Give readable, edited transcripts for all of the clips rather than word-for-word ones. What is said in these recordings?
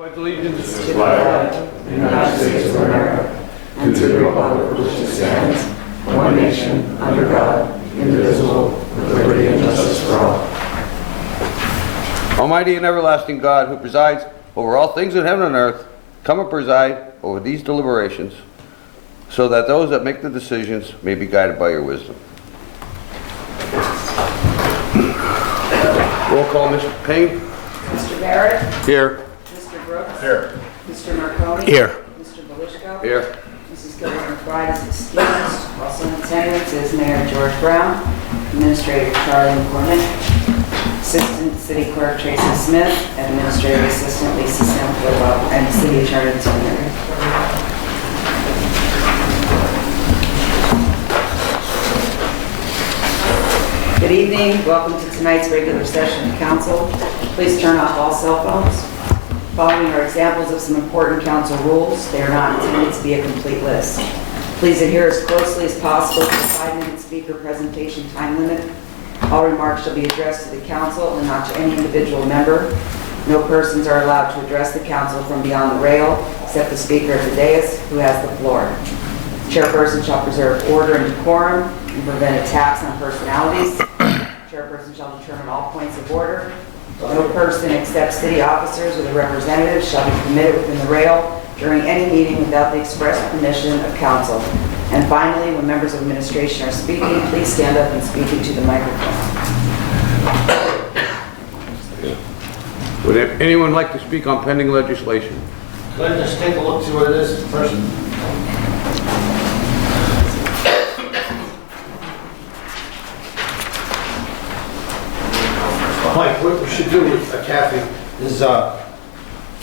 Pledge allegiance to the flag of the United States of America and to the republic for which it stands, one nation, under God, indivisible, with liberty and justice for all. Almighty and everlasting God, who presides over all things in heaven and earth, come and preside over these deliberations, so that those that make the decisions may be guided by your wisdom. Roll call, Mr. Payne. Mr. Barrett. Here. Mr. Brooks. Here. Mr. Marconi. Here. Mr. Belishko. Here. Mrs. Gilbert-McBride is excused. Also in attendance is Mayor George Brown, Administrator Charlie McCormick, Assistant City Clerk Tracy Smith, Administrative Assistant Lisa Semple, and City Attorney Tim Murray. Good evening. Welcome to tonight's regular session of council. Please turn off all cell phones. Following are examples of some important council rules. They are not intended to be a complete list. Please adhere as closely as possible to the 5-minute speaker presentation time limit. All remarks shall be addressed to the council and not to any individual member. No persons are allowed to address the council from beyond the rail, except the speaker of the dais, who has the floor. The chairperson shall preserve order and decorum and prevent attacks on personalities. The chairperson shall determine all points of order. No person except city officers or their representatives shall be permitted within the rail during any meeting without the express permission of council. And finally, when members of administration are speaking, please stand up and speak into the microphone. Would anyone like to speak on pending legislation? Let us take a look, see what it is first. Mike, what we should do with Kathy is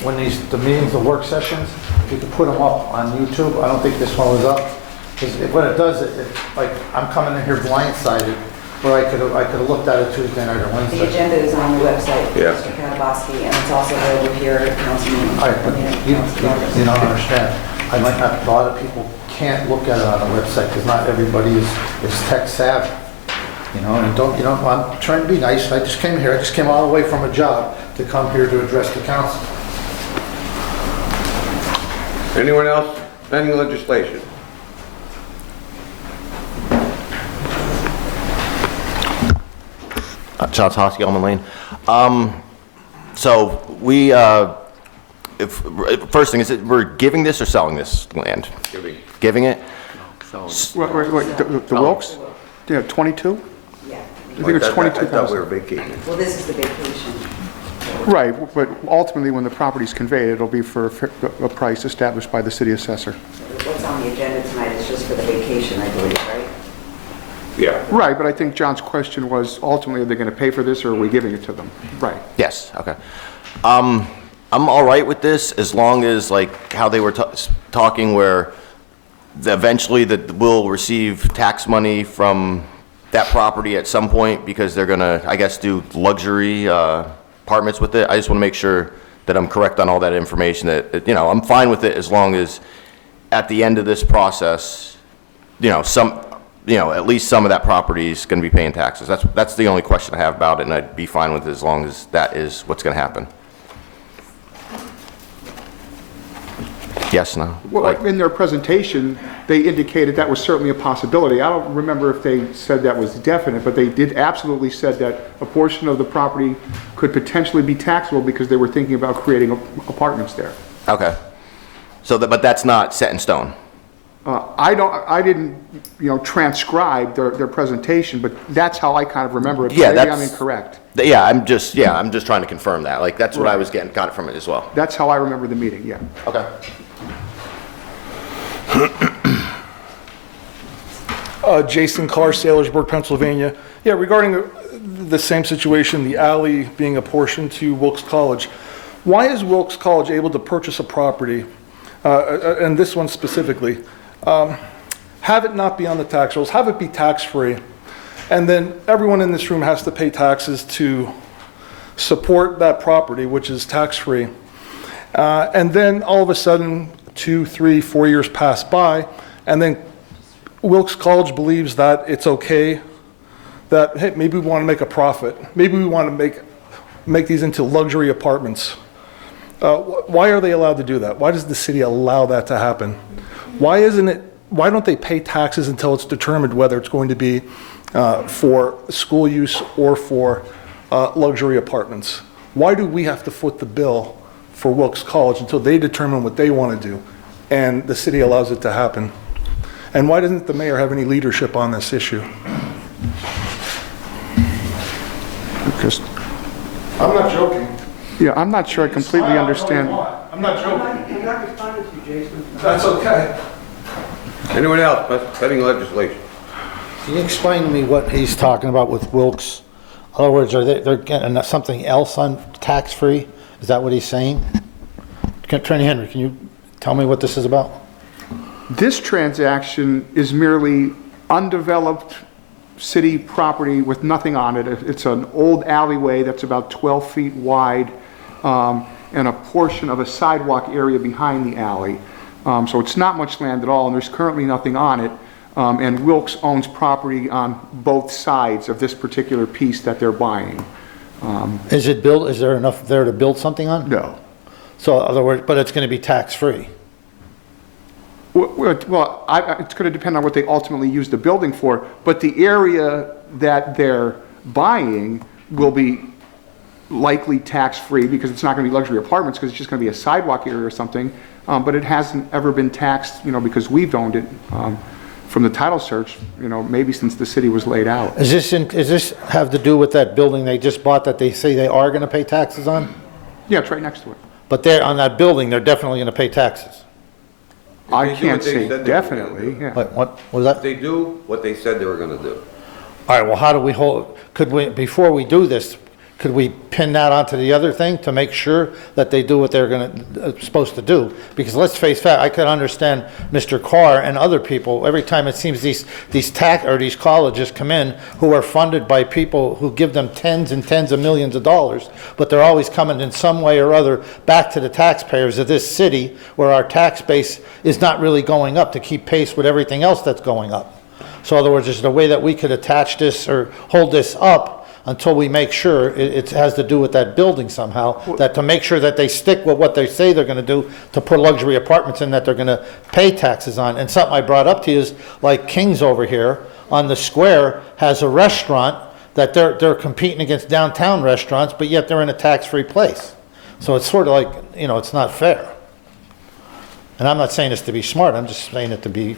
when the meetings, the work sessions, you can put them up on YouTube. I don't think this one was up. Because what it does, like I'm coming in here blindsided, where I could have looked at it Tuesday night or Wednesday. The agenda is on the website, Yeah. Mr. Katabaski, and it's also available here at council meeting. All right, but you don't understand. I might not, a lot of people can't look at it on the website because not everybody is tech savvy. You know, and I'm trying to be nice. I just came here. I just came all the way from a job to come here to address the council. Anyone else? Pending legislation. John Toski, Almond Lane. So we, first thing is that we're giving this or selling this land? Giving it? Wait, the Wilkes? Yeah, 22? Yeah. I think it's 22,000. I thought we were vacating. Well, this is the vacation. Right, but ultimately, when the property's conveyed, it'll be for a price established by the city assessor. What's on the agenda tonight is just for the vacation, I believe, right? Yeah. Right, but I think John's question was, ultimately, are they going to pay for this, or are we giving it to them? Right. Yes, okay. I'm all right with this as long as, like, how they were talking where eventually that we'll receive tax money from that property at some point because they're going to, I guess, do luxury apartments with it. I just want to make sure that I'm correct on all that information, that, you know, I'm fine with it as long as at the end of this process, at least some of that property is going to be paying taxes. That's the only question I have about it, and I'd be fine with it as long as that is what's going to happen. Yes, no? Well, in their presentation, they indicated that was certainly a possibility. I don't remember if they said that was definite, but they did absolutely said that a portion of the property could potentially be taxable because they were thinking about creating apartments there. Okay. So, but that's not set in stone? I didn't, transcribe their presentation, but that's how I kind of remember it. Yeah, maybe I'm incorrect. Yeah, I'm just trying to confirm that. Like, that's what I was got it from it as well. That's how I remember the meeting, yeah. Okay. Jason Carr, Sailorsburg, Pennsylvania. Yeah, regarding the same situation, the alley being apportioned to Wilkes College, why is Wilkes College able to purchase a property, and this one specifically, have it not be on the tax rolls, have it be tax-free, and then everyone in this room has to pay taxes to support that property, which is tax-free, and then all of a sudden, 2, 3, 4 years pass by, and then Wilkes College believes that it's okay, that, hey, maybe we want to make a profit. Maybe we want to make these into luxury apartments. Why are they allowed to do that? Why does the city allow that to happen? Why don't they pay taxes until it's determined whether it's going to be for school use or for luxury apartments? Why do we have to foot the bill for Wilkes College until they determine what they want to do, and the city allows it to happen? And why doesn't the mayor have any leadership on this issue? Just, I'm not joking. yeah, I'm not sure I completely understand. I'm not joking. I'm not responding to you, Jason. That's okay. Anyone else pending legislation? Can you explain to me what he's talking about with Wilkes? In other words, they're getting something else on tax-free? Is that what he's saying? Attorney Henry, can you tell me what this is about? This transaction is merely undeveloped city property with nothing on it. It's an old alleyway that's about 12 feet wide, and a portion of a sidewalk area behind the alley. So it's not much land at all, and there's currently nothing on it. And Wilkes owns property on both sides of this particular piece that they're buying. Is it built, is there enough there to build something on? No. So in other words, but it's going to be tax-free? Well, it's going to depend on what they ultimately use the building for, but the area that they're buying will be likely tax-free because it's not going to be luxury apartments, because it's just going to be a sidewalk area or something. But it hasn't ever been taxed, because we've owned it from the title search, maybe since the city was laid out. Is this have to do with that building they just bought that they say they are going to pay taxes on? Yeah, it's right next to it. But they're, on that building, they're definitely going to pay taxes. I They do can't what they say said they were gonna definitely, do. yeah. What was that? They do what they said they were gonna do. All right, well, how do we hold, before we do this, could we pin that onto the other thing to make sure that they do what they're supposed to do? Because let's face fact, I could understand Mr. Carr and other people, every time it seems these colleges come in who are funded by people who give them tens and tens of millions of dollars, but they're always coming in some way or other back to the taxpayers of this city, where our tax base is not really going up to keep pace with everything else that's going up. So in other words, is there a way that we could attach this or hold this up until we make sure it has to do with that building somehow, that to make sure that they stick with what they say they're going to do to put luxury apartments in that they're going to pay taxes on? And something I brought up to you is, like King's over here on the square has a restaurant that they're competing against downtown restaurants, but yet they're in a tax-free place. So it's sort of like, it's not fair. And I'm not saying this to be smart, I'm just saying it to be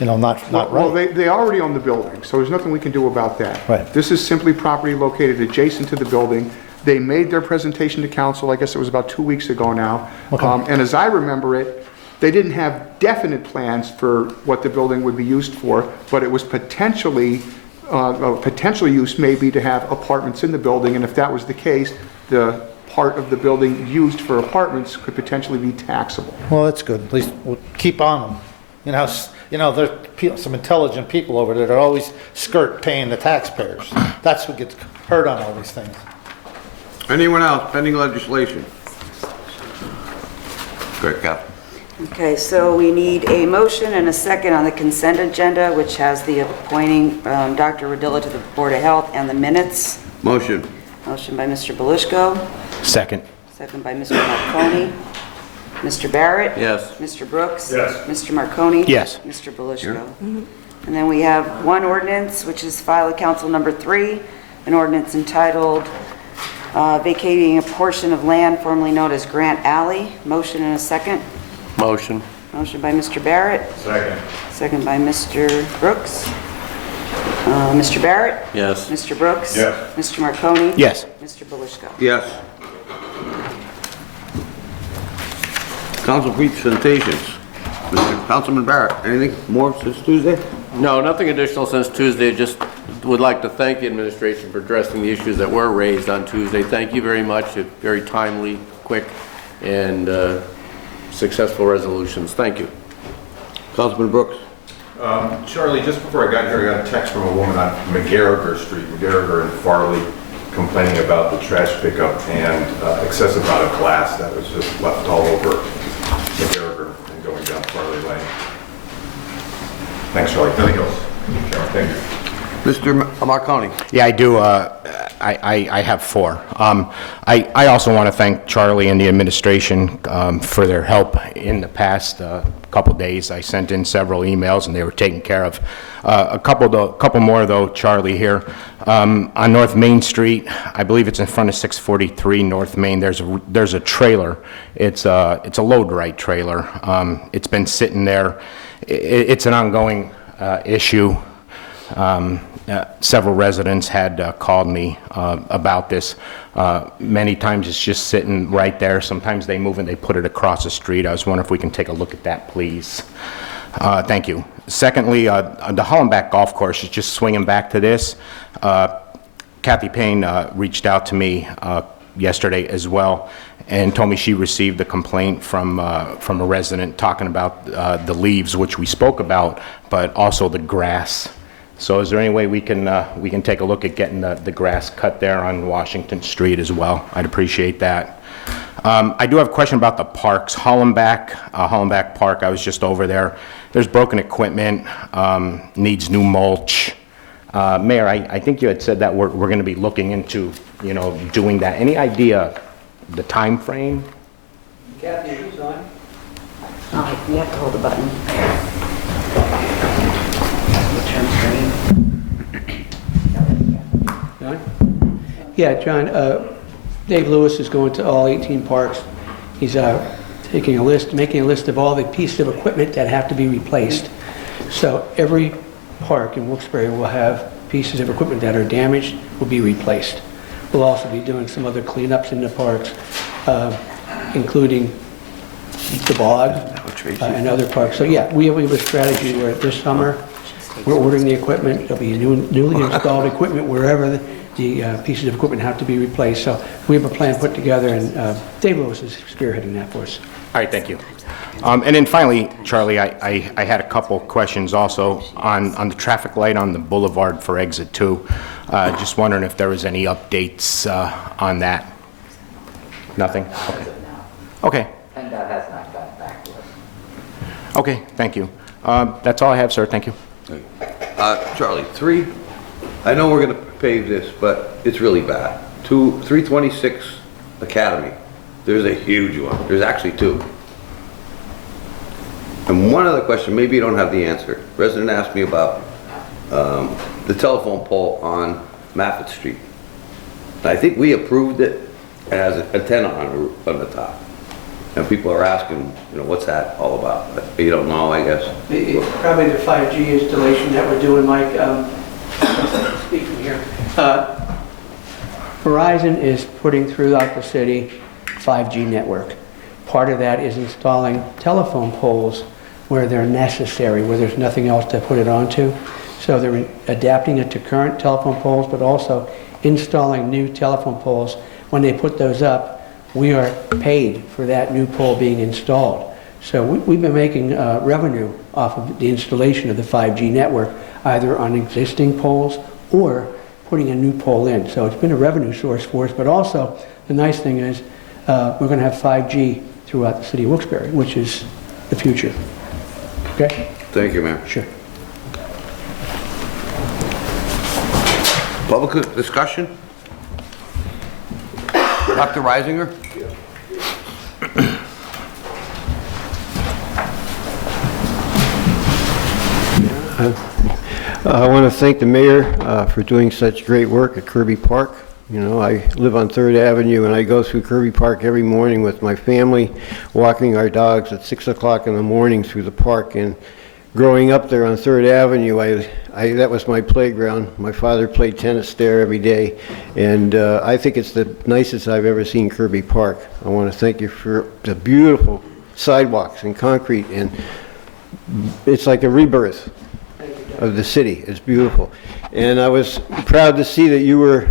not right. Well, they already own the building, so there's nothing we can do about that. Right. This is simply property located adjacent to the building. They made their presentation to council, I guess it was about 2 weeks ago now. Okay. And as I remember it, they didn't have definite plans for what the building would be used for, but it was potentially, a potential use may be to have apartments in the building, and if that was the case, the part of the building used for apartments could potentially be taxable. Well, that's good. At least we'll keep on them. There's some intelligent people over there that always skirt paying the taxpayers. That's what gets hurt on all these things. Anyone else pending legislation? Great, Kath. Okay, so we need a motion and a second on the consent agenda, which has the appointing Dr. Radilla to the Board of Health and the minutes. Motion. Motion by Mr. Belishko, Second. second by Mr. Marconi. Mr. Barrett? Yes. Mr. Brooks? Yes. Mr. Marconi? Yes. Mr. Belishko? And then we have one ordinance, which is file of council number 3, an ordinance entitled vacating a portion of land formerly known as Grant Alley. Motion and a second. Motion. Motion by Mr. Barrett. Second. Second by Mr. Brooks. Mr. Barrett? Yes. Mr. Brooks? Yes. Mr. Marconi? Yes. Mr. Belishko? Yes. Council presentations. Mr. Councilman Barrett, anything more since Tuesday? No, nothing additional since Tuesday. Just would like to thank the administration for addressing the issues that were raised on Tuesday. Thank you very much. Very timely, quick, and successful resolutions. Thank you. Councilman Brooks. Charlie, just before I got here, I got a text from a woman on McGarriger Street, McGarriger and Farley, complaining about the trash pickup and excessive amount of glass that was just left all over McGarriger and going down Farley Lane. Thanks, Charlie. Nothing else. Thank you. Mr. Marconi. Yeah, I do. I have four. I also want to thank Charlie and the administration for their help in the past couple days. I sent in several emails, and they were taken care of. A couple more, though, Charlie, here. On North Main Street, I believe it's in front of 643 North Main, there's a trailer. It's a load-right trailer. It's been sitting there. It's an ongoing issue. Several residents had called me about this. Many times it's just sitting right there. Sometimes they move and they put it across the street. I was wondering if we can take a look at that, please. Thank you. Secondly, the Hollenbach Golf Course is just swinging back to this. Kathy Payne reached out to me yesterday as well and told me she received a complaint from a resident talking about the leaves, which we spoke about, but also the grass. So is there any way we can take a look at getting the grass cut there on Washington Street as well? I'd appreciate that. I do have a question about the parks. Hollenbach Park, I was just over there. There's broken equipment, needs new mulch. Mayor, I think you had said that we're going to be looking into, doing that. Any idea the time frame? Kathy, who's on? You have to hold the button. John? Yeah, John, Dave Lewis is going to all 18 parks. He's making a list of all the pieces of equipment that have to be replaced. So every park in Wilkes-Barre will have pieces of equipment that are damaged, will be replaced. We'll also be doing some other cleanups in the parks, including the bog and other parks. So yeah, we have a strategy where this summer we're ordering the equipment. There'll be newly installed equipment wherever the pieces of equipment have to be replaced. So we have a plan put together, and Dave Lewis is spearheading that for us. All right, thank you. And then finally, Charlie, I had a couple questions also on the traffic light on the boulevard for exit 2. Just wondering if there was any updates on that. Nothing? Okay. Okay. And that has not gotten back to us. Okay, thank you. That's all I have, sir. Thank you. Charlie, 3, I know we're gonna pave this, but it's really bad. 326 Academy, there's a huge one. There's actually 2. And one other question, maybe you don't have the answer. Resident asked me about the telephone pole on Maffett Street. I think we approved it. It has an antenna on the top. And people are asking, what's that all about? But you don't know, I guess. Probably the 5G installation that we're doing, Mike. Speaking here. Verizon is putting throughout the city 5G network. Part of that is installing telephone poles where they're necessary, where there's nothing else to put it onto. So they're adapting it to current telephone poles, but also installing new telephone poles. When they put those up, we are paid for that new pole being installed. So we've been making revenue off of the installation of the 5G network, either on existing poles or putting a new pole in. So it's been a revenue source for us, but also the nice thing is we're going to have 5G throughout the city of Wilkes-Barre, which is the future. Okay? Thank you, Mayor. Sure. Public discussion? Dr. Reisinger? I want to thank the mayor for doing such great work at Kirby Park. I live on 3rd Avenue and I go through Kirby Park every morning with my family, walking our dogs at 6 o'clock in the morning through the park. And growing up there on 3rd Avenue, that was my playground. My father played tennis there every day, and I think it's the nicest I've ever seen Kirby Park. I want to thank you for the beautiful sidewalks and concrete, and it's like a rebirth of the city. It's beautiful. And I was proud to see that you were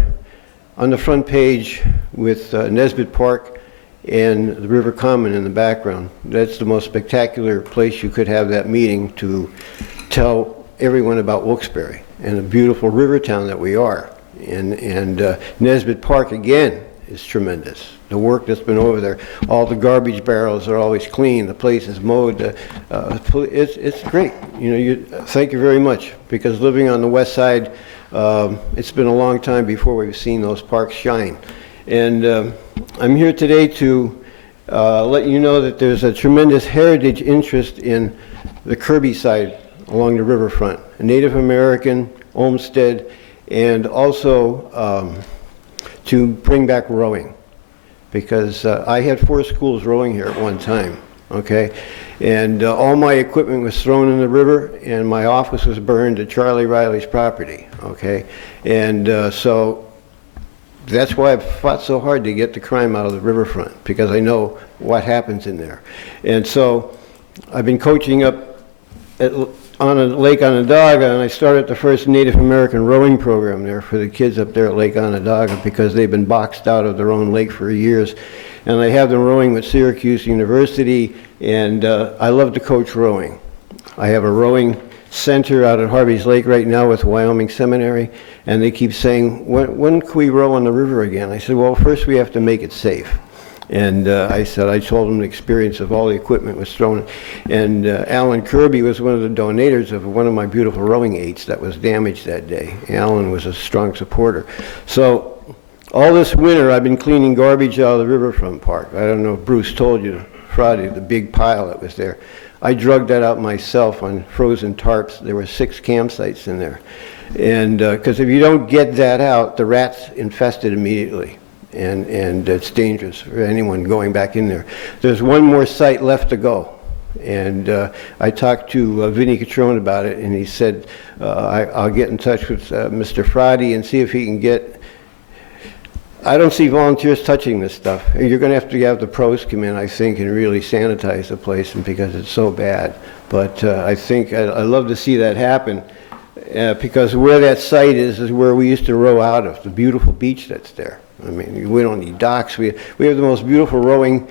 on the front page with Nesbitt Park and the River Common in the background. That's the most spectacular place you could have that meeting to tell everyone about Wilkes-Barre and the beautiful river town that we are. And Nesbitt Park, again, is tremendous. The work that's been over there, all the garbage barrels are always clean, the place is mowed, it's great. Thank you very much, because living on the west side It's been a long time before we've seen those parks shine. And I'm here today to let you know that there's a tremendous heritage interest in the Kirby side along the riverfront, a Native American homestead, and also to bring back rowing. Because I had 4 schools rowing here at one time, okay? And all my equipment was thrown in the river, and my office was burned at Charlie Riley's property, okay? And so that's why I've fought so hard to get the crime out of the riverfront, because I know what happens in there. And so I've been coaching up on a Lake Onondaga, and I started the first Native American rowing program there for the kids up there at Lake Onondaga, because they've been boxed out of their own lake for years. And I have them rowing with Syracuse University, and I love to coach rowing. I have a rowing center out at Harvey's Lake right now with Wyoming Seminary, and they keep saying, when can we row on the river again? I said, well, first we have to make it safe. And I told them the experience of all the equipment was thrown. And Alan Kirby was one of the donators of one of my beautiful rowing eights that was damaged that day. Alan was a strong supporter. So all this winter I've been cleaning garbage out of the riverfront park. I don't know if Bruce told you Friday, the big pile that was there. I drugged that out myself on frozen tarps. There were 6 campsites in there. And because if you don't get that out, the rats infest it immediately. And it's dangerous for anyone going back in there. There's one more site left to go. And I talked to Vinnie Catrone about it, and he said, I'll get in touch with Mr. Friday and see if he can get... I don't see volunteers touching this stuff. You're going to have the pros come in, I think, and really sanitize the place, and because it's so bad. But I think I'd love to see that happen, because where that site is where we used to row out of, the beautiful beach that's there. I mean, we don't need docks. We have the most beautiful rowing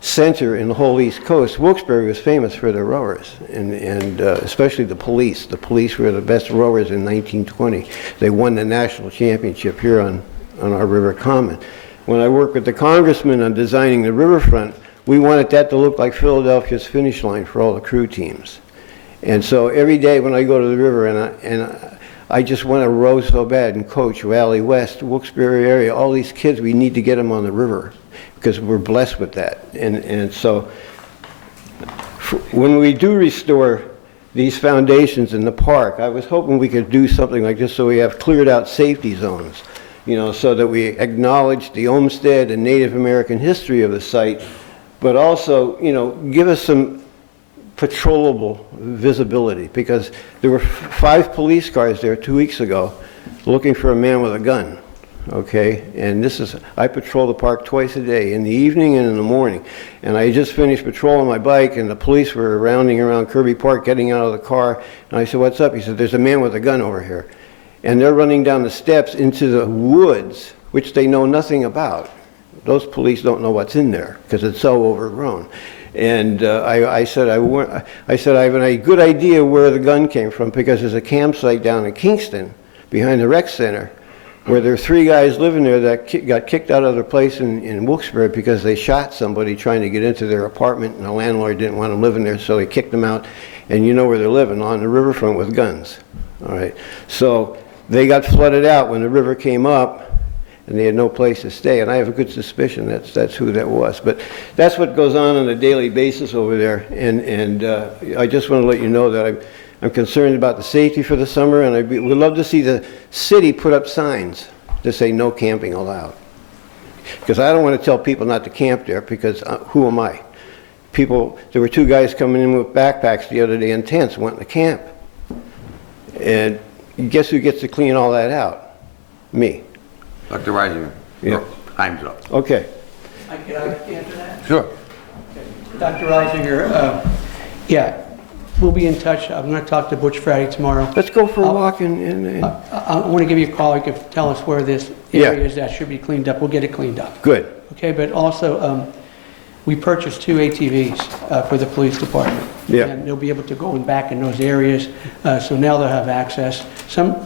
center in the whole East Coast. Wilkes-Barre was famous for their rowers, and especially the police. The police were the best rowers in 1920. They won the national championship here on our river common. When I worked with the congressman on designing the riverfront, we wanted that to look like Philadelphia's finish line for all the crew teams. And so every day when I go to the river, and I just want to row so bad and coach Valley West, Wilkes-Barre area, all these kids, we need to get them on the river because we're blessed with that. And so when we do restore these foundations in the park, I was hoping we could do something like this so we have cleared out safety zones, you know, so that we acknowledge the Olmsted and Native American history of the site, but also, you know, give us some patrollable visibility, because there were 5 police cars there 2 weeks ago looking for a man with a gun, okay? And I patrol the park twice a day, in the evening and in the morning. And I just finished patrolling my bike, and the police were rounding around Kirby Park, getting out of the car. And I said, what's up? He said, there's a man with a gun over here. And they're running down the steps into the woods, which they know nothing about. Those police don't know what's in there because it's so overgrown. And I said I have a good idea where the gun came from, because there's a campsite down in Kingston behind the rec center where there are 3 guys living there that got kicked out of their place in Wilkes-Barre because they shot somebody trying to get into their apartment, and the landlord didn't want them living there, so he kicked them out. And you know where they're living, on the riverfront with guns. All right. So they got flooded out when the river came up, and they had no place to stay. And I have a good suspicion that's who that was. But that's what goes on a daily basis over there. And I just want to let you know that I'm concerned about the safety for the summer, and I would love to see the city put up signs that say no camping allowed. Because I don't want to tell people not to camp there, because who am I? There were 2 guys coming in with backpacks the other day in tents wanting to camp. And guess who gets to clean all that out? Me. Dr. Reisinger, Yeah. time's up. Okay. Can I answer that? Sure. Dr. Reisinger, yeah, we'll be in touch. I'm going to talk to Butch Friday tomorrow. Let's go for a walk and I want to give you a call. You can tell us where this area is that should be cleaned up. We'll get it cleaned up. Good. Okay, but also, we purchased 2 ATVs for the police department. Yeah. And they'll be able to go back in those areas, so now they'll have access.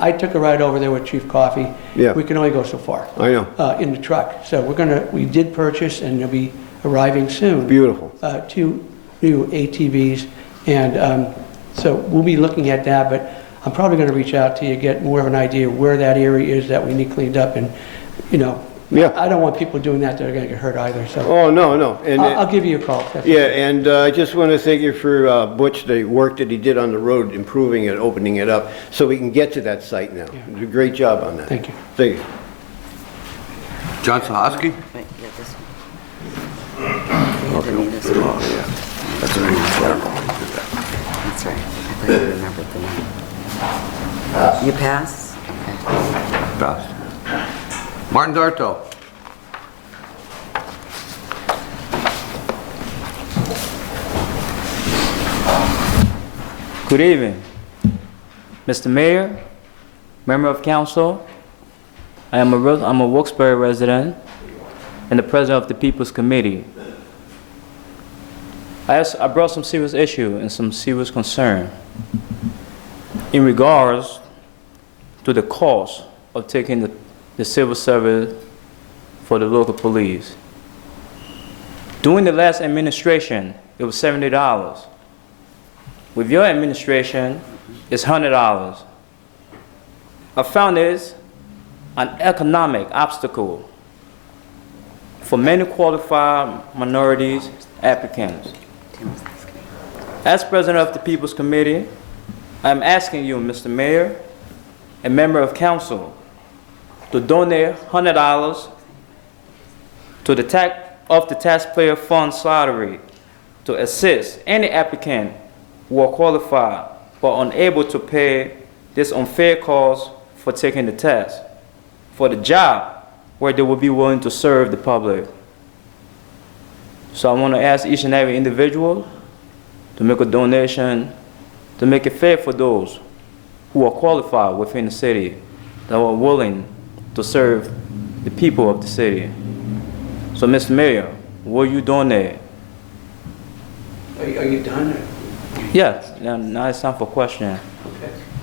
I took a ride over there with Chief Coffey. Yeah. We can only go so far. I know. In the truck. So we did purchase, and they'll be arriving soon. Beautiful. 2 new ATVs, and so we'll be looking at that, but I'm probably going to reach out to you, get more of an idea where that area is that we need cleaned up, and, you know, Yeah. I don't want people doing that that are going to get hurt either, so Oh, no, no. And I'll give you a call. That's- yeah, and I just want to thank you for Butch, the work that he did on the road, improving it, opening it up, so we can get to that site now. You did a great job on that. Thank you. Thank you. John Sahoski? Wait, yeah, this one. Okay. This one. That's all right. That's right. I thought you remembered the name. You pass? Okay. Pass. Martin Darto? Good evening, Mr. Mayor, member of council. I'm a Wilkes-Barre resident and the president of the People's Committee. I brought some serious issue and some serious concern in regards to the cost of taking the civil service for the local police. During the last administration, it was $70. With your administration, it's $100. I found this an economic obstacle for many qualified minorities applicants. As president of the People's Committee, I'm asking you, Mr. Mayor, a member of council, to donate $100 to the taxpayer funds lottery to assist any applicant who are qualified but unable to pay this unfair cost for taking the test for the job where they will be willing to serve the public. So I want to ask each and every individual to make a donation to make it fair for those who are qualified within the city that are willing to serve the people of the city. So, Mr. Mayor, will you donate? Are you done? Yes, now it's time for question.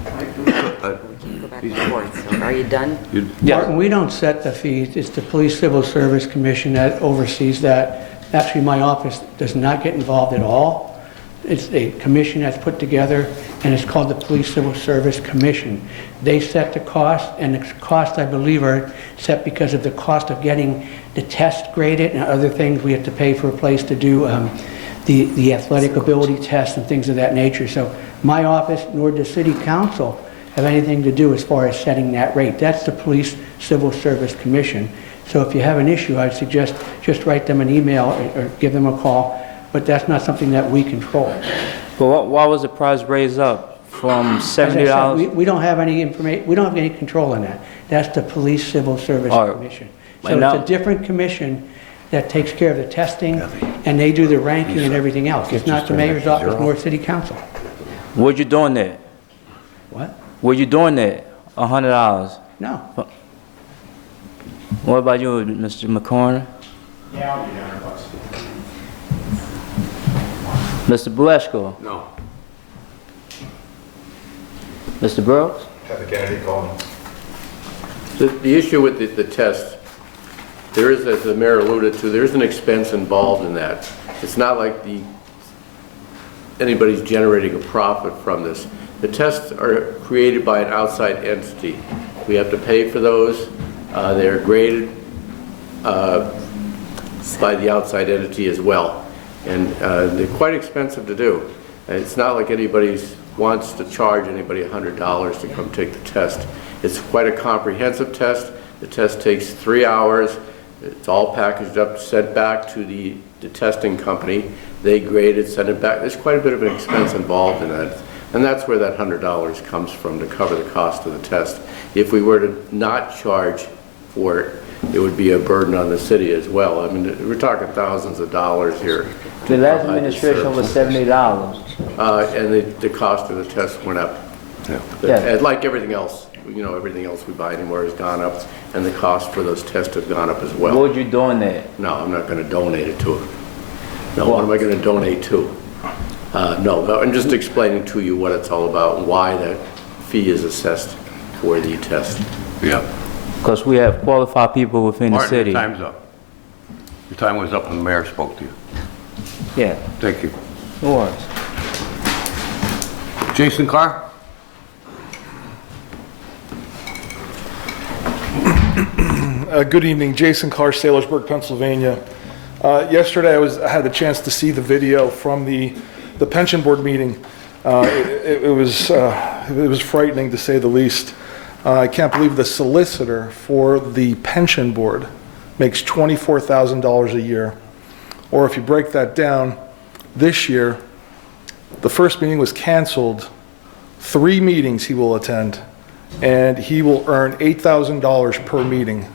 We can't go back and forth, so are you done? Martin, we don't set the fees. It's the Police Civil Service Commission that oversees that. Actually, my office does not get involved at all. It's a commission that's put together, and it's called the Police Civil Service Commission. They set the cost, and the costs, I believe, are set because of the cost of getting the test graded and other things. We have to pay for a place to do the athletic ability test and things of that nature. So my office nor the city council have anything to do as far as setting that rate. That's the Police Civil Service Commission. So if you have an issue, I'd suggest just write them an email or give them a call, but that's not something that we control. But why was the price raised up from As I $70? said, we don't have any information, we don't have any control on that. That's the Police Civil Service All right. Commission. And So now- it's a different commission that takes care of the testing, and they do the ranking and everything else. It's not the mayor's office nor city council. What you doing there? What? What you doing there? $100. No. What about you, Mr. McCorner? Yeah, I'll be down, Mr. Blesko? No. Mr. Brooks? Have the Kennedy call me. The issue with the test, there is, as the mayor alluded to, there's an expense involved in that. It's not like anybody's generating a profit from this. The tests are created by an outside entity. We have to pay for those. They're graded by the outside entity as well. And they're quite expensive to do. And it's not like anybody wants to charge anybody $100 to come take the test. It's quite a comprehensive test. The test takes 3 hours. It's all packaged up, sent back to the testing company. They grade it, send it back. There's quite a bit of an expense involved in that. And that's where that $100 comes from, to cover the cost of the test. If we were to not charge for it, it would be a burden on the city as well. I mean, we're talking thousands of dollars here. The last administration was $70. And the cost of the test went up. Yeah. And like everything else, you know, everything else we buy anymore has gone up, and the cost for those tests have gone up as well. What would you doing there? No, I'm not going to donate it to it. No, what am I going to donate to? No, I'm just explaining to you what it's all about, and why that fee is assessed for the test. Yeah. Because we have qualified people within the Martin, city. your time's up. Your time was up when the mayor spoke to you. Yeah, Thank you. no worries. Jason Carr? Good evening. Jason Carr, Sailorsburg, Pennsylvania. Yesterday, I had the chance to see the video from the pension board meeting. It was frightening, to say the least. I can't believe the solicitor for the pension board makes $24,000 a year. Or if you break that down, this year, the first meeting was canceled. 3 meetings he will attend, and he will earn $8,000 per meeting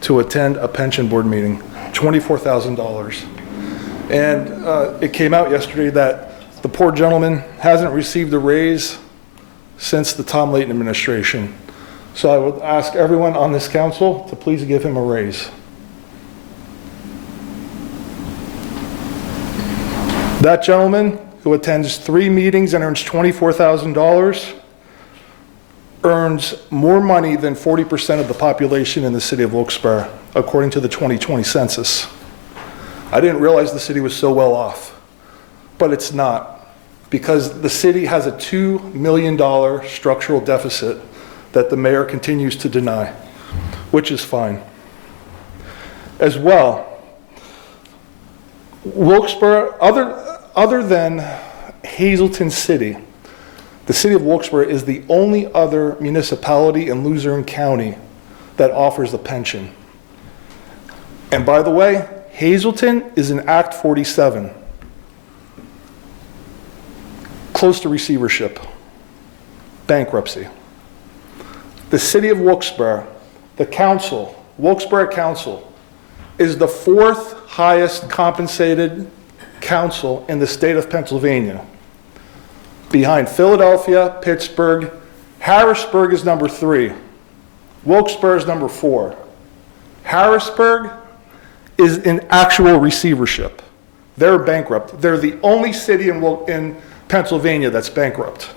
to attend a pension board meeting, $24,000. And it came out yesterday that the poor gentleman hasn't received a raise since the Tom Layton administration. So I would ask everyone on this council to please give him a raise. That gentleman who attends 3 meetings and earns $24,000 earns more money than 40% of the population in the city of Wilkes-Barre, according to the 2020 census. I didn't realize the city was so well off, but it's not, because the city has a $2 million structural deficit that the mayor continues to deny, which is fine. As well, Wilkes-Barre, other than Hazleton City, the city of Wilkes-Barre is the only other municipality in Luzerne County that offers a pension. And by the way, Hazleton is in Act 47, close to receivership, bankruptcy. The city of Wilkes-Barre, the council, Wilkes-Barre Council, is the 4th highest compensated council in the state of Pennsylvania, behind Philadelphia, Pittsburgh. Harrisburg is number 3. Wilkes-Barre is number 4. Harrisburg is in actual receivership. They're bankrupt. They're the only city in Pennsylvania that's bankrupt.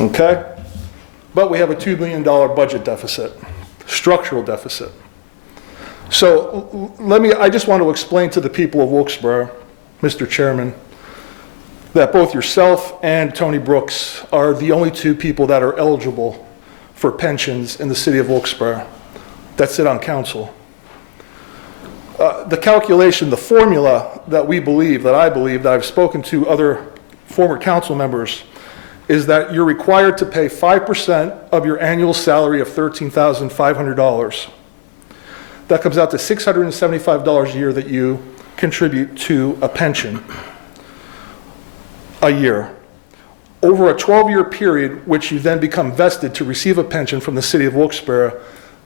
Okay? But we have a $2 million budget deficit, structural deficit. So I just want to explain to the people of Wilkes-Barre, Mr. Chairman, that both yourself and Tony Brooks are the only 2 people that are eligible for pensions in the city of Wilkes-Barre that sit on council. The calculation, the formula that I believe, that I've spoken to other former council members, is that you're required to pay 5% of your annual salary of $13,500. That comes out to $675 a year that you contribute to a pension a year. Over a 12-year period, which you then become vested to receive a pension from the city of Wilkes-Barre,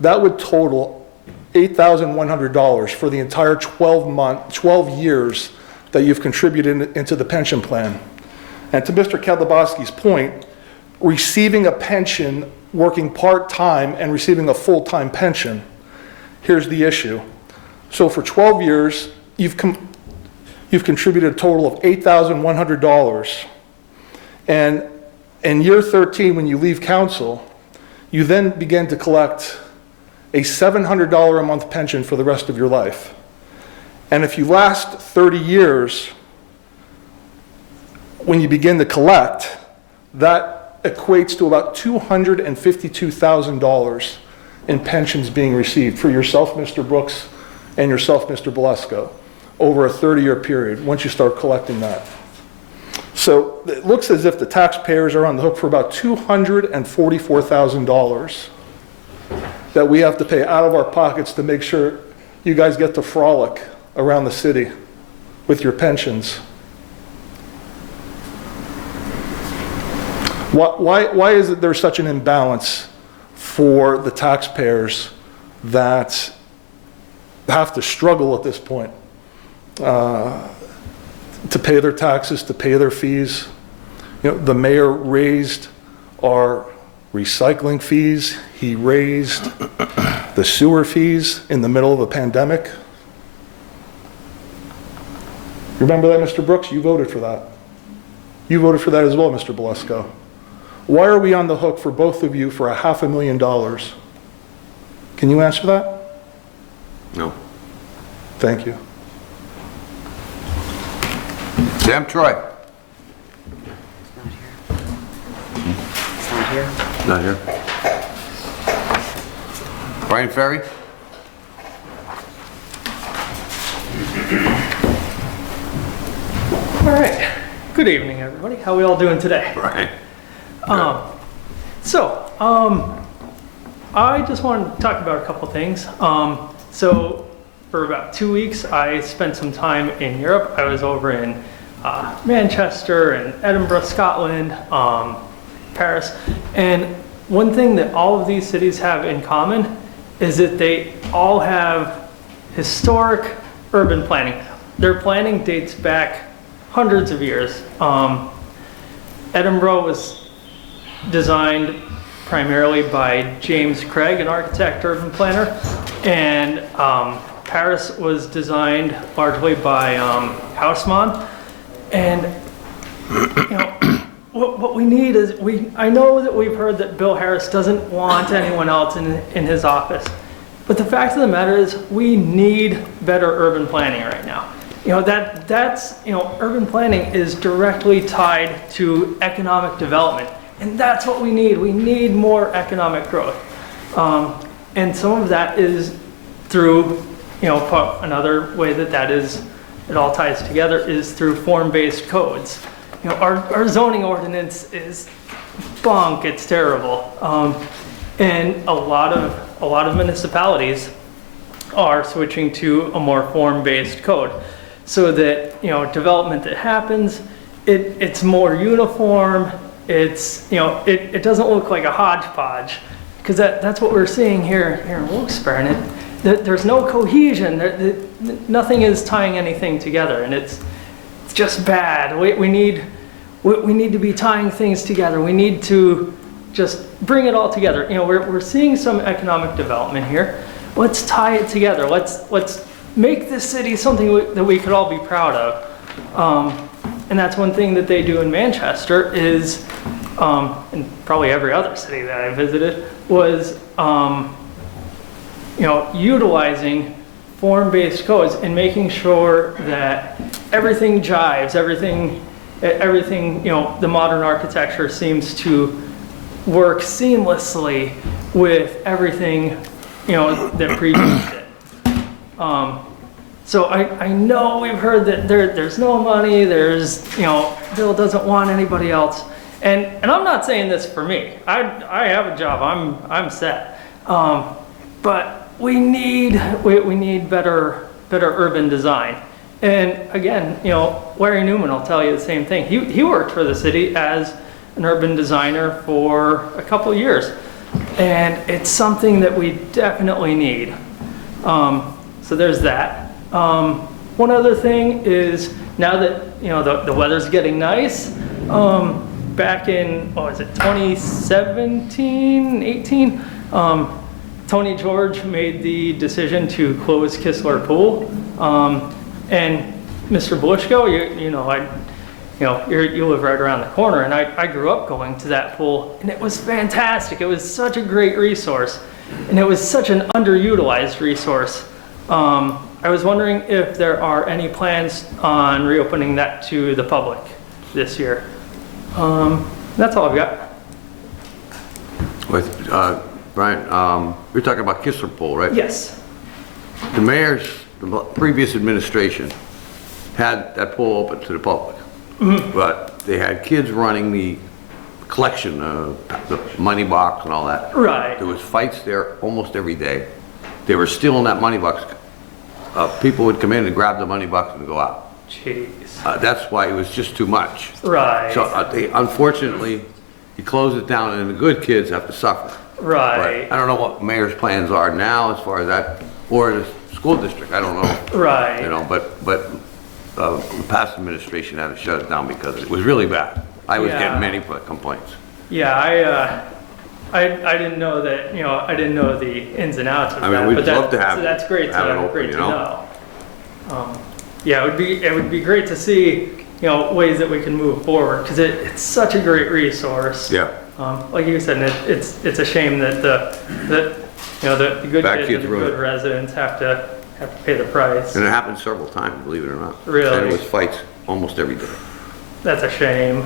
that would total $8,100 for the entire 12 years that you've contributed into the pension plan. And to Mr. Kadlubowski's point, receiving a pension, working part-time and receiving a full-time pension, here's the issue. So for 12 years, you've contributed a total of $8,100. And in year 13, when you leave council, you then begin to collect a $700 a month pension for the rest of your life. And if you last 30 years, when you begin to collect, that equates to about $252,000 in pensions being received for yourself, Mr. Brooks, and yourself, Mr. Belasco, over a 30-year period, once you start collecting that. So it looks as if the taxpayers are on the hook for about $244,000 that we have to pay out of our pockets to make sure you guys get to frolic around the city with your pensions. Why is it there's such an imbalance for the taxpayers that have to struggle at this point to pay their taxes, to pay their fees? You know, the mayor raised our recycling fees. He raised the sewer fees in the middle of a pandemic. Remember that, Mr. Brooks? You voted for that. You voted for that as well, Mr. Belasco. Why are we on the hook for both of you for $500,000? Can you answer that? No. Thank you. Sam Troy. It's not here. Not here. Brian Ferry? All right. Good evening, everybody. How are we all doing today? Brian. I just wanted to talk about a couple things. So for about 2 weeks, I spent some time in Europe. I was over in Manchester and Edinburgh, Scotland, Paris. And one thing that all of these cities have in common is that they all have historic urban planning. Their planning dates back hundreds of years. Edinburgh was designed primarily by James Craig, an architect, urban planner, and Paris was designed largely by Haussmann. And you know, what we need is, I know that we've heard that Bill Harris doesn't want anyone else in his office, but the fact of the matter is we need better urban planning right now. You know, that's urban planning is directly tied to economic development, and that's what we need. We need more economic growth, and some of that is through, another way that is, it all ties together is through form-based codes. You know, our zoning ordinance is bunk. It's terrible, and a lot of municipalities are switching to a more form-based code, so that development that happens, it's more uniform. It's it doesn't look like a hodgepodge, because that's what we're seeing here in Wilkes-Barre, and there's no cohesion. Nothing is tying anything together, and it's just bad. We need to be tying things together. We need to just bring it all together. We're seeing some economic development here. Let's tie it together. Let's make this city something that we could all be proud of. And that's one thing that they do in Manchester is, and probably every other city that I visited, was utilizing form-based codes and making sure that everything jives, everything, the modern architecture seems to work seamlessly with everything, that previous did. So I know we've heard that there's no money, Bill doesn't want anybody else. And I'm not saying this for me. I have a job, I'm set. But we need better urban design. And again, Larry Newman will tell you the same thing. He worked for the city as an urban designer for a couple of years. And it's something that we definitely need. So there's that. One other thing is, now that the weather's getting nice, back in 2017, 18, Tony George made the decision to close Kistler Pool, and Mr. Blushko, you live right around the corner, and I grew up going to that pool, and it was fantastic. It was such a great resource, and it was such an underutilized resource. I was wondering if there are any plans on reopening that to the public this year. That's all I've got. With, Brian, you're talking about Kistler Pool, right? Yes. The previous administration had that pool open to the public, but they had kids running the collection, the money box and all that. Right. There was fights there almost every day. They were stealing that money box. People would come in and grab the money box and go out. Jeez. That's why it was just too much. Right. So unfortunately, you close it down and the good kids have to suffer. Right. But I don't know what mayor's plans are now as far as that, or the school district, I don't know. Right. But the past administration had to shut it down because it was really bad. I was getting many complaints. Yeah, I didn't know that, I didn't know the ins and outs of that. I mean, we'd love to have so that's great have it open, great to know. Yeah, it would be great to see, ways that we can move forward, because it's such a great resource. Yeah. Like you said, it's a shame that the good kids and the good residents have to pay the price. And it happened several times, believe it or not. Really? And it was fights almost every day. That's a shame.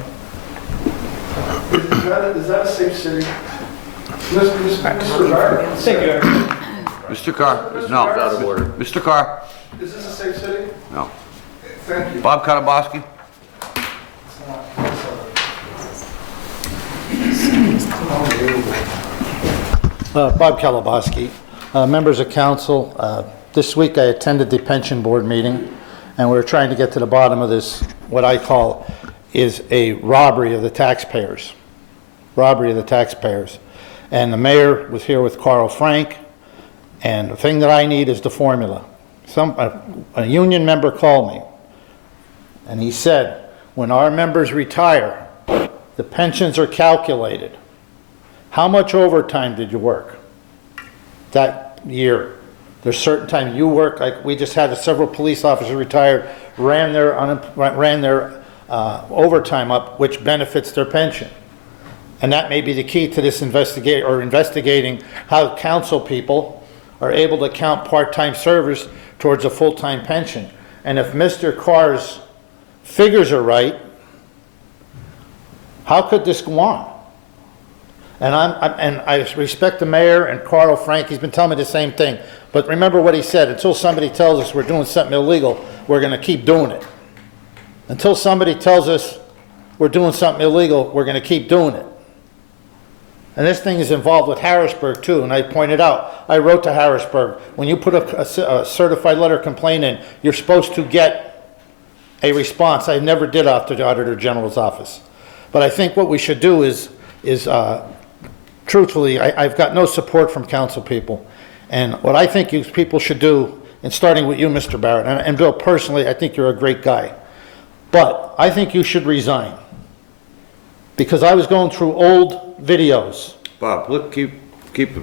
Is that a safe city? Mr. Barrett? Thank you, Eric. Mr. Carr, no. Out of order. Mr. Carr, Is this a safe city? no. Thank you. Bob Katabaski? Bob Kalaboski, members of council, this week I attended the pension board meeting, and we're trying to get to the bottom of this, what I call is a robbery of the taxpayers. Robbery of the taxpayers. And the mayor was here with Carl Frank, and the thing that I need is the formula. A union member called me, and he said, when our members retire, the pensions are calculated. How much overtime did you work that year? There's certain time you work, like we just had several police officers retired, ran their overtime up, which benefits their pension. And that may be the key to this investigating how council people are able to count part-time service towards a full-time pension. And if Mr. Carr's figures are right, how could this go on? And I respect the mayor and Carl Frank, he's been telling me the same thing. But remember what he said, until somebody tells us we're doing something illegal, we're gonna keep doing it. Until somebody tells us we're doing something illegal, we're gonna keep doing it. And this thing is involved with Harrisburg too, and I pointed out, I wrote to Harrisburg, when you put a certified letter complaint in, you're supposed to get a response. I never did after the Auditor General's office. But I think what we should do is truthfully, I've got no support from council people. And what I think you people should do, and starting with you, Mr. Barrett, and Bill, personally, I think you're a great guy. But I think you should resign. Because I was going through old videos. Bob, look, keep it.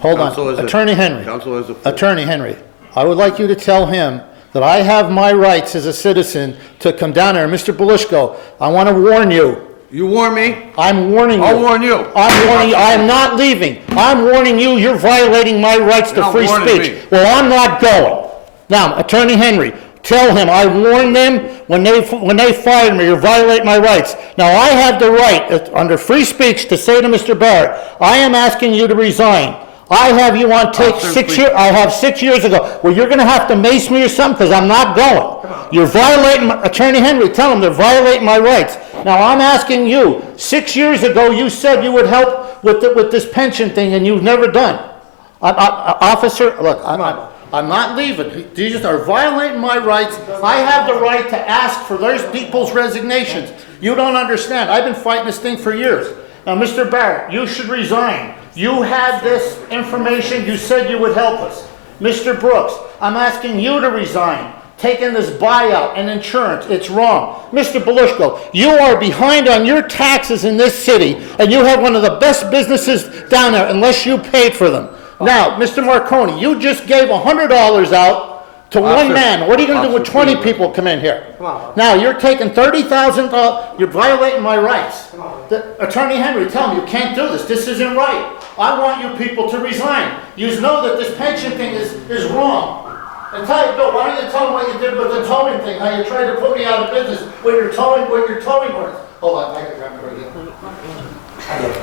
Hold on, Attorney Henry. Council has a... Attorney Henry, I would like you to tell him that I have my rights as a citizen to come down there. Mr. Belushko, I want to warn you. You warn me? I'm warning you. I'll warn you. I'm warning you. I am not leaving. I'm warning you. You're violating my rights to free speech. Well, I'm not going. Now, Attorney Henry, tell him I warned them when they fired me. You're violating my rights. Now, I have the right under free speech to say to Mr. Barrett, I am asking you to resign. I have you on tape 6 years. I have 6 years ago. Well, you're going to have to mace me or something because I'm not going. You're violating, Attorney Henry, tell him they're violating my rights. Now, I'm asking you, 6 years ago, you said you would help with this pension thing, and you've never done. Officer, look, I'm not leaving. These are violating my rights. I have the right to ask for those people's resignations. You don't understand. I've been fighting this thing for years. Now, Mr. Barrett, you should resign. You had this information. You said you would help us. Mr. Brooks, I'm asking you to resign. Taking this buyout and insurance, it's wrong. Mr. Belushko, you are behind on your taxes in this city, and you have one of the best businesses down there unless you paid for them. Now, Mr. Marconi, you just gave $100 out to one man. What are you going to do when 20 people come in here? Now, you're taking $30,000, you're violating my rights. Attorney Henry, tell him you can't do this. This isn't right. I want you people to resign. You know that this pension thing is wrong. And tell you, Bill, why don't you tell them what you did with the towing thing, how you tried to put me out of business when you're towing works. Hold on, I got to grab it.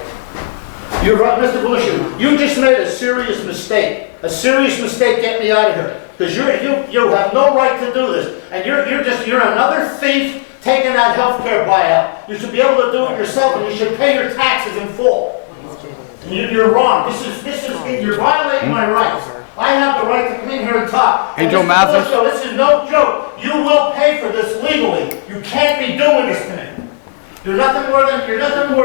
You're right, Mr. Belushi. You just made a serious mistake. A serious mistake getting me out of here. Because you have no right to do this. And you're another thief taking that health care buyout. You should be able to do it yourself, and you should pay your taxes in full. You're wrong. You're violating my rights. I have the right to come in here and talk. Angel Mathis? This is no joke. You will pay for this legally. You can't be doing this to me. You're nothing more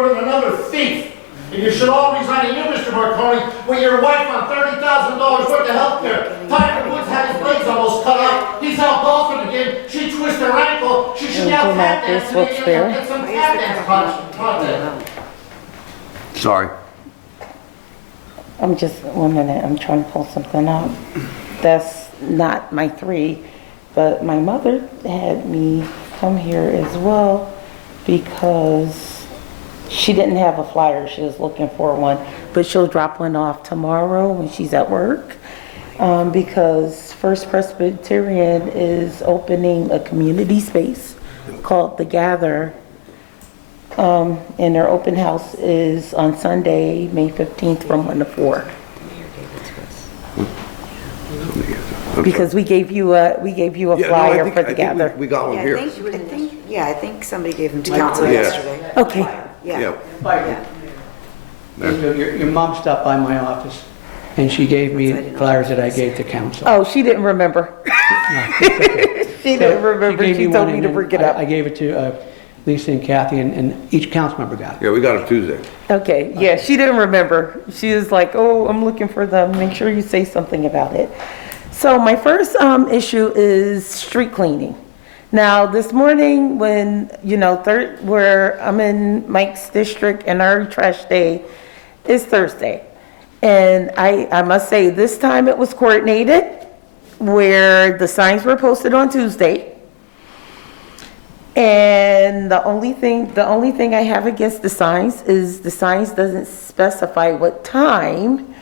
than another thief. And you should all resign. And you, Mr. Marconi, with your wife on $30,000 worth of health care. Tiger Woods had his legs almost cut off. He's out golfing again. She twisted her ankle. She should now tap dance and get some tap dance content. Sorry. I'm just, 1 minute, I'm trying to pull something up. That's not my 3, but my mother had me come here as well because she didn't have a flyer. She was looking for one, but she'll drop one off tomorrow when she's at work because First Presbyterian is opening a community space called The Gather. And their open house is on Sunday, May 15th from 1 to 4. Because we gave you a Yeah, no, flyer I for think the gather. we got one here. I think somebody gave them to council Yeah. yesterday. Okay. Yeah. Your mom stopped by my office, and she gave me flyers that I gave to council. Oh, she didn't remember. She didn't remember. gave She me told one, me and to then bring it up. I gave it to Lisa and Kathy, and each council member got it. Yeah, we got it Tuesday. Okay, yeah, she didn't remember. She was like, oh, I'm looking for them, make sure you say something about it. So my first issue is street cleaning. Now, this morning when, where I'm in Mike's district and our trash day is Thursday. And I must say, this time it was coordinated where the signs were posted on Tuesday. And the only thing I have against the signs is the signs doesn't specify what time.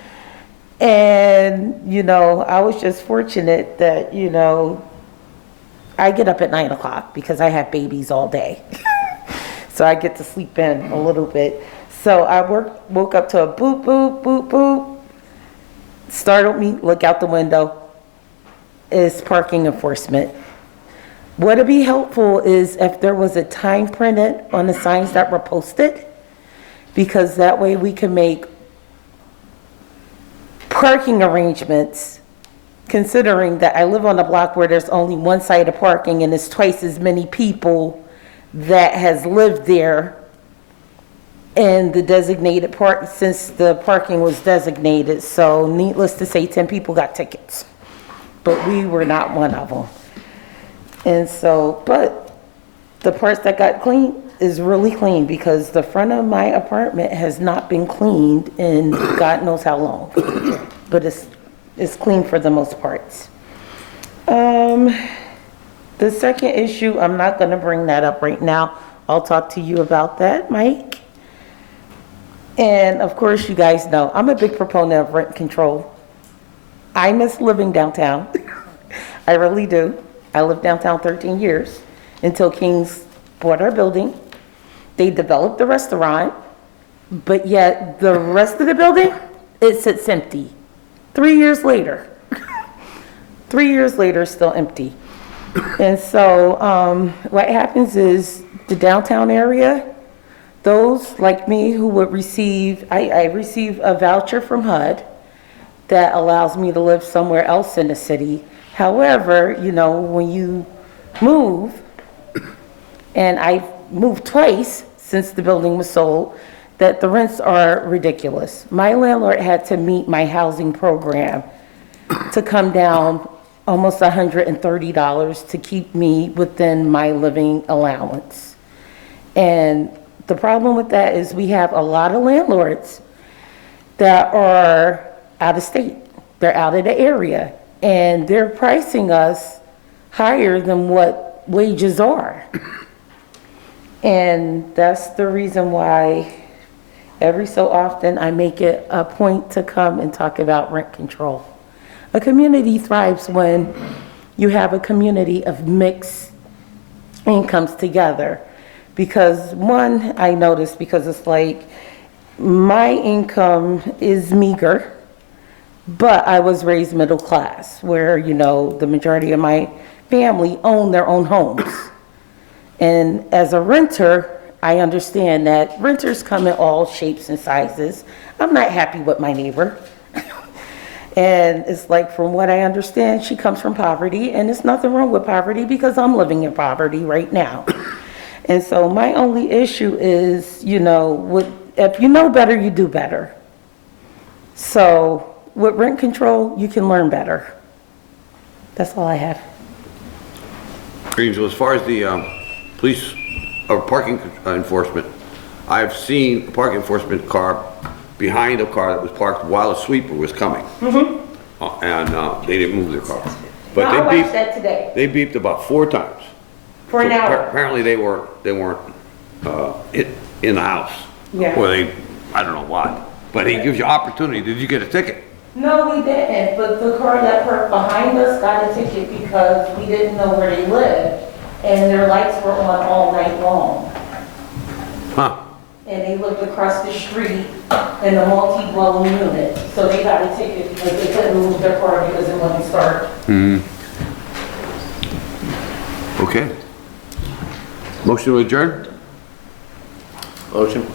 And, I was just fortunate that, I get up at 9 o'clock because I have babies all day. So I get to sleep in a little bit. So I woke up to a boop, boop, boop, boop. Startled me, look out the window. It's parking enforcement. What'd be helpful is if there was a time printed on the signs that were posted, because that way we can make parking arrangements, considering that I live on a block where there's only one side of parking and it's twice as many people that has lived there in the designated part since the parking was designated. So needless to say, 10 people got tickets, but we were not one of them. And so, but the parts that got clean is really clean because the front of my apartment has not been cleaned in God knows how long, but it's clean for the most parts. The second issue, I'm not gonna bring that up right now. I'll talk to you about that, Mike. And of course, you guys know, I'm a big proponent of rent control. I miss living downtown. I really do. I lived downtown 13 years until King's bought our building. They developed the restaurant, but yet the rest of the building, it sits empty. 3 years later. 3 years later, still empty. And so what happens is the downtown area, those like me who would receive, I receive a voucher from HUD that allows me to live somewhere else in the city. However, when you move, and I've moved twice since the building was sold, that the rents are ridiculous. My landlord had to meet my housing program to come down almost $130 to keep me within my living allowance. And the problem with that is we have a lot of landlords that are out of state. They're out of the area. And they're pricing us higher than what wages are. And that's the reason why every so often I make it a point to come and talk about rent control. A community thrives when you have a community of mixed incomes together. Because one, I noticed, because it's like my income is meager, but I was raised middle class, where, the majority of my family own their own homes. And as a renter, I understand that renters come in all shapes and sizes. I'm not happy with my neighbor. And it's like, from what I understand, she comes from poverty, and there's nothing wrong with poverty because I'm living in poverty right now. And so my only issue is, if you know better, you do better. So with rent control, you can learn better. That's all I have. Greens, as far as the police or parking enforcement, I've seen a parking enforcement car behind a car that was parked while a sweeper was coming. And they didn't move their car. But No, I watched that today. They beeped about 4 times. For an hour. Apparently they weren't in the house. Yeah. Or I don't know why. But he gives you opportunity. Did you get a ticket? No, we didn't, but the car that parked behind us got a ticket because we didn't know where they lived, and their lights were on all night long. Huh. And they lived across the street in a multi-dwelling unit, so they got a ticket because they couldn't move their car because it wouldn't start. Okay. Motion to adjourn? Motion?